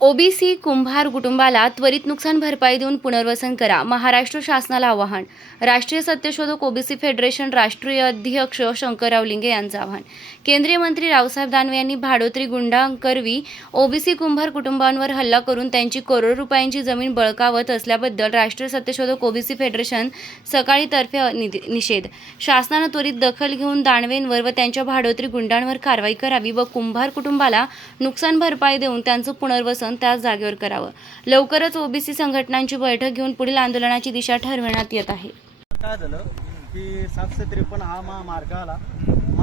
OBC कुंभार कुटुंबाला त्वरित नुकसान भरपाई देऊन पुनर्वसन करा महाराष्ट्र शासनाला आवाहन. राष्ट्रीय सत्यशोधक ओबीसी फेडरेशन राष्ट्रीय अध्यक्ष शंकरराव लिंगे यांचं आवाहन. केंद्रीय मंत्री रावसाहेब दानवे यांनी भाडोत्री गुंडांकरवी ओबीसी कुंभार कुटुंबांवर हल्ला करून त्यांची करोड रुपयांची जमीन बळकावत असल्याबद्दल राष्ट्रीय सत्यशोधक ओबीसी फेडरेशन सकाळी तर्फे निषेध. शासनानं त्वरित दखल घेऊन दानवेंवर व त्यांच्या भाडोत्री गुंडांवर कारवाई करावी व कुंभार कुटुंबाला नुकसान भरपाई देऊन त्यांचं पुनर्वसन त्याच जागेवर करावं. लवकरच ओबीसी संघटनांची बैठक घेऊन पुढील आंदोलनाची दिशा ठरविण्यात येत आहे. काय झालं? की सातशे त्रेपन्न हा महामार्ग आला.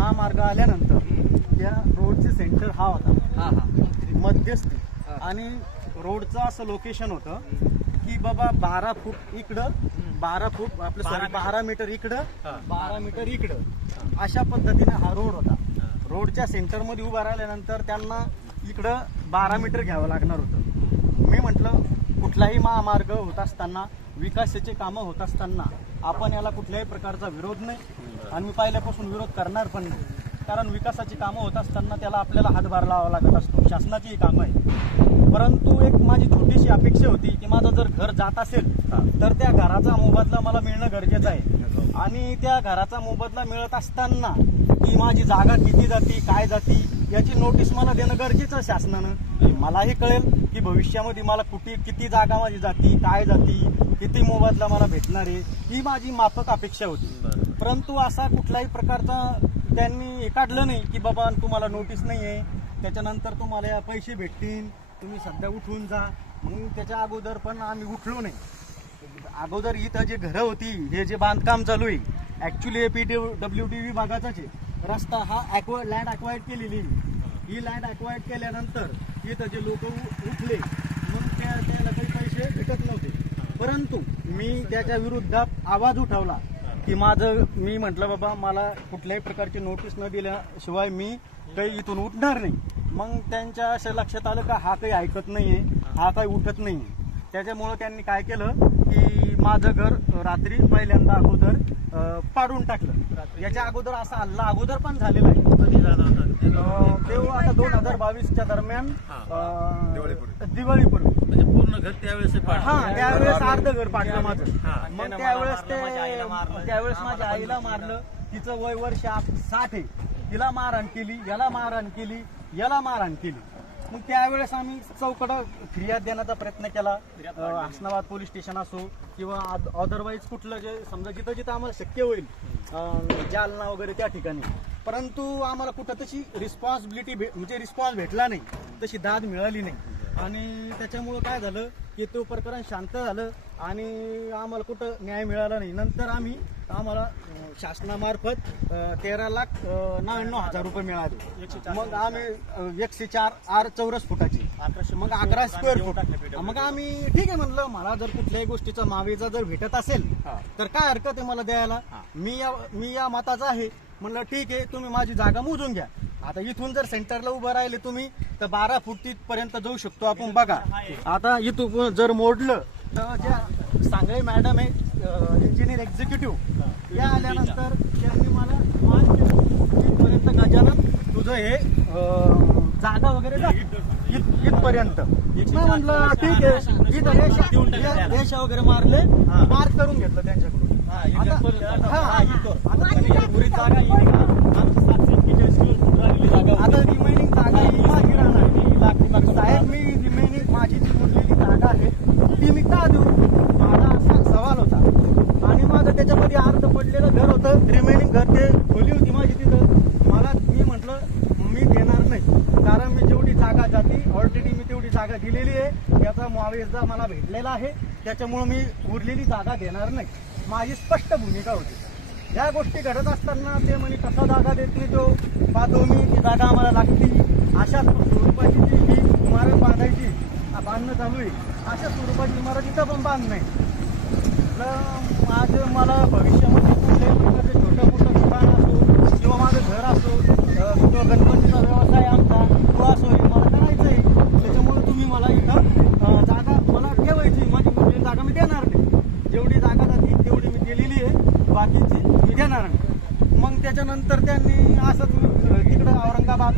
महामार्ग आल्यानंतर त्या रोडचे सेंटर हा होता. मध्यस्थी. आणि रोडचं असं लोकेशन होतं की बाबा बारा फूट इकडं बारा फूट आपलं सॉरी बारा मीटर. इकडं. बारा मीटर इकडं. अशा पद्धतीने हा रोड होता. रोडच्या सेंटरमध्ये उभा राहिल्यानंतर त्यांना इकडं बारा मीटर घ्यावं लागणार होतं. मी म्हटलं कुठलाही महामार्ग होत असताना विकासाचे कामं होत असताना आपण याला कुठल्याही प्रकारचा विरोध नाही. आणि मी पहिल्यापासून विरोध करणार पण नाही. कारण विकासाची कामं होत असताना त्याला आपल्याला हातभार लावावा लागत असतो. शासनाचीही कामं आहे परंतु एक माझी छोटीशी अपेक्षा होती की माझं जर घर जात असेल तर त्या घराचा मोबदला मला मिळणं गरजेचं आहे. आणि त्या घराचा मोबदला मिळत असताना की माझी जागा किती जाती काय जाती याची नोटीस मला देणं गरजेचं आहे शासनानं. मलाही कळेल की भविष्यामध्ये मला कुठे किती जागा माझी जाती काय जाती किती मोबदला मला भेटणार आहे ही माझी माफक अपेक्षा होती. परंतु असा कुठलाही प्रकारचा त्यांनी काढलं नाही की बाबा तुम्हाला नोटीस नाही आहे त्याच्यानंतर तुम्हाला या पैसे भेटतील. तुम्ही सध्या उठून जा. मग त्याच्या अगोदर पण आम्ही उठलो नाही. अगोदर इथं जे घरं होती हे जे बांधकाम चालू आहे actually A P D W D विभागाचाच आहे. रस्ता हा ॲक्वा लँड अक्वायर्ड केलेली आहे. ही लँड अक्वायर्ड केल्यानंतर इथं जे लोक उठले मग त्या त्याला काही पैसे भेटत नव्हते. परंतु मी त्याच्या विरुद्ध आवाज उठवला. की माझं मी म्हटलं बाबा मला कुठल्याही प्रकारची नोटीस न दिल्याशिवाय मी काही इथून उठणार नाही. मग त्यांच्या असं लक्षात आलं का हा काही ऐकत नाही आहे हा काही उठत नाही त्याच्यामुळं त्यांनी काय केलं की माझं घर रात्री पहिल्यांदा अगोदर पाडून टाकलं. याच्या अगोदर असा हल्ला अगोदर पण झालेला आहे अं, तेव्हा आता दोन हजार बावीसच्या दरम्यान अं, दिवाळीपूर्वी. म्हणजे पूर्ण घर त्यावेळेस पाडलं. हा त्यावेळेस अर्ध घर पाडलं माझं. हा. मग त्यावेळेस ते त्यावेळेस माझ्या आईला मारलं. तिचं वय वर्ष आठ- साठ आहे. तिला मारहाण केली याला मारहाण केली याला मारहाण केली. मग त्यावेळेस आम्ही चौकड फिर्याद देण्याचा प्रयत्न केला. अं, हसनाबाद पोलीस स्टेशन असो किंवा अदरवाईज कुठलं जे समजा जिथं जिथं आम्हाला शक्य होईल अं, जालना वगैरे त्या ठिकाणी. परंतु आम्हाला कुठं तशी रिस्पॉन्सिबिलिटी भे म्हणजे रिस्पॉन्स भेटला नाही. तशी दाद मिळाली नाही. आणि त्याच्यामुळं काय झालं? की तो प्रकरण शांत झालं आणि आम्हाला कुठं न्याय मिळाला नाही. नंतर आम्ही आम्हाला शासनामार्फत तेरा लाख नव्याण्णव हजार रुपये मिळाले. मग आम्ही एकशे चार आर चौरस फुटाची. मग अकरा स्क्वेअर फूट मग आम्ही ठीक आहे म्हणलं मला जर कुठल्याही गोष्टीचा मावेजा जर भेटत असेल तर काय हरकत आहे मला द्यायला? मी या मी या मताचा आहे. म्हणलं ठीक आहे तुम्ही माझी जागा मोजून घ्या. आता इथून जर सेंटरला उभं राहिले तुम्ही तर बारा फूट तिथपर्यंत जाऊ शकतो आपण बघा. आता इथून जर मोडलं तर ज्या सांगळे मॅडम आहे इंजिनियर एक्झिक्युटिव्ह या आल्यानंतर त्यांनी मला इथपर्यंत गजानन तुझं हे जागा वगैरे इथपर्यंत. म्हटलं ठीक आहे रेषा वगैरे मारले मार्क करून घेतलं त्यांच्याकडून. साहेब मी रिमेनिंग माझी जी उरलेली जागा आहे ती मी का देऊ? माझा असा सवाल होता. आणि माझं त्याच्यामध्ये अर्ध पडलेलं घर होतं. रिमेनिंग घर ते खोली होती माझी तिथं. मला मी म्हटलं मी देणार नाही. कारण मी जेवढी जागा जाती ऑलरेडी मी तेवढी जागा दिलेली आहे. याचा मुआवजा मला भेटलेला आहे. त्याच्यामुळं मी उरलेली जागा देणार नाही. माझी स्पष्ट भूमिका होती. या गोष्टी घडत असताना ते म्हणे कसा जागा देत नाही तो? पाहतो मी ती जागा आम्हाला लागती. अशा स्वरूपाची ती ही इमारत बांधायची बांधणं चालू आहे अशा स्वरूपाची इमारत इथं पण बांध नाही तर माझं मला भविष्य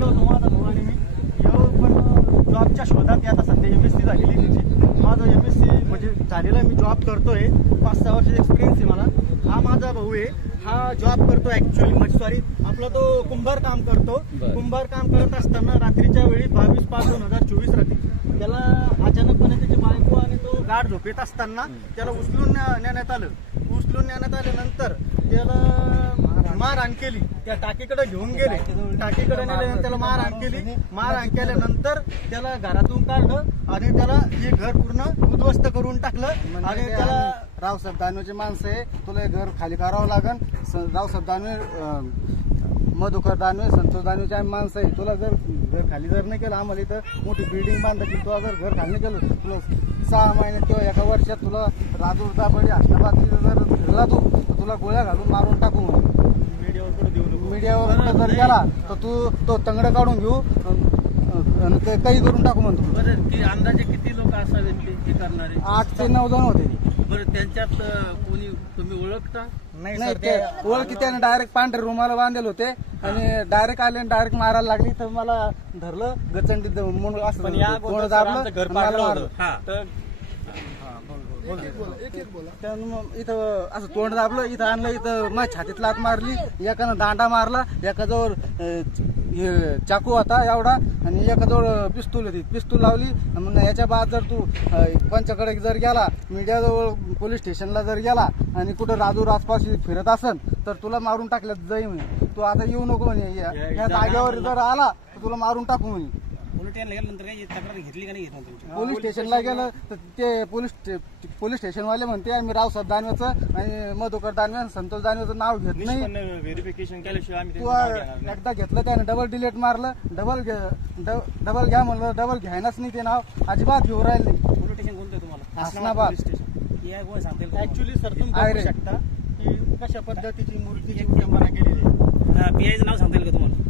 औरंगाबादला होतो माझा भाऊ आणि मी पण जॉबच्या शोधात आता सध्या एम एस सी झालेली त्याची माझं एम एस सी म्हणजे झालेलं आहे मी जॉब करतोय. पाच सहा वर्षाचा एक्सपिरियन्स आहे मला. हा माझा भाऊ आहे. हा जॉब करतो ऍक्च्युअली म्हणजे सॉरी आपला तो कुंभार काम करतो. कुंभार काम करत असताना रात्रीच्या वेळी बावीस पाच दोन हजार चोवीस रात्री त्याला अचानकपणे त्याची बायको आणि तो गाठ झोपेत असताना त्याला उचलून नेण्यात आलं. उचलून नेण्यात आल्यानंतर त्याला मारहाण केली. त्या टाकीकडे घेऊन गेले. टाकीकडे नेल्यानंतर त्याला मारहाण केली. मारहाण केल्यानंतर त्याला घरातून काढलं आणि त्याला हे घर पूर्ण उद्ध्वस्त करून टाकलं. आणि त्याला रावसाहेब दानवेची माणसं आहे. तुला हे घर खाली करावं लागन. रावसाहेब दानवे मधुकर दानवे संतोष दानवेची आम्ही माणसं आहे. तुला जर घर खाली जर नाही केलं आम्हाला इथं मोठी बिल्डिंग बांधायची तुला जर घर खाली नाही केलं तुला सहा महिन्यात किंवा एका वर्षात तुला राजूर दाबडी हसनाबाद जर फिरला तू तुला गोळ्या घालून मारून टाकू म्हणून. मीडियावर पुढे देऊ नको मीडियावर कुठं जर गेला तर तू तो तंगड काढून घेऊ आणि ते काही करून टाकू म्हणतो बरं की अंदाजे किती लोक असावेत ते हे करणारे? आठ ते नऊ जण होते ते. बरं त्यांच्यात अं, कोणी तुम्ही ओळखता? नाही ते ओळखी त्याने डायरेक्ट पांढरे रुमाला बांधलेले होते. आणि डायरेक्ट आले आणि डायरेक्ट मारायला लागली तर मला धरलं गचंडी म्हणून असं पण या आमचं घर पाडलं मारलं. होतं हा. तर त्यानं मग इथं असं तोंड दाबलं इथं आणलं इथं मग छातीत लात मारली एकानं दांडा मारला एकाजवळ हे चाकू होता एवढा आणि एकाजवळ पिस्तूल होती पिस्तूल लावली मग याच्या बाद जर तू अं, पंचाकडे जर गेला मीडियाजवळ पोलीस स्टेशनला जर गेला आणि कुठं राजूर आसपास फिरत असन तर तुला मारून टाकलं जाई म्हणे तू आता येऊ नको म्हणे या या जागेवर जर आला तर तुला मारून टाकू म्हणे पोलीस स्टेशनला गेलं तर ते पोलीस स्टे- पोलीस स्टेशनवाले म्हणते आम्ही रावसाहेब दानवेचं आणि मधुकर दानवे आणि संतोष दानवेचं नाव घेत नाही. व्हेरिफिकेशन केल्याशिवाय आम्ही तू एकदा घेतलं त्याने डबल डिलीट मारलं डबल डबल घ्या म्हणलं डबल घ्यायनाच नाही ते नाव. अजिबात घेऊ राहिले नाही. हसनाबाद. ऍक्च्युली सर तुम्ही आहे बघू रे. शकता की कशा पद्धतीची मूर्तीची उद्यमना केलेली आहे. पीआयचं नाव सांगता येईल का तुम्हाला?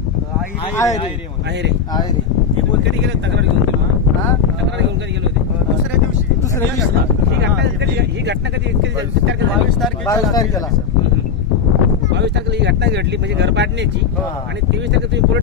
आहे रे, आहे रे. आहे. आहे रे. कधी गेले तक्रार घेऊन तुम्ही हा तक्रार घेऊन कधी गेले होते दुसऱ्या दिवशी दुसऱ्या दिवशी. ही घटना कधी ही घटना कधी कधी किती तारखेला झाली? बावीस तारखेला बावीस तारखेला. हम्म, हम्म. बावीस तारखेला ही घटना घडली म्हणजे घर पाडण्याची हा. आणि तेवीस तारखेला तुम्ही पोलीस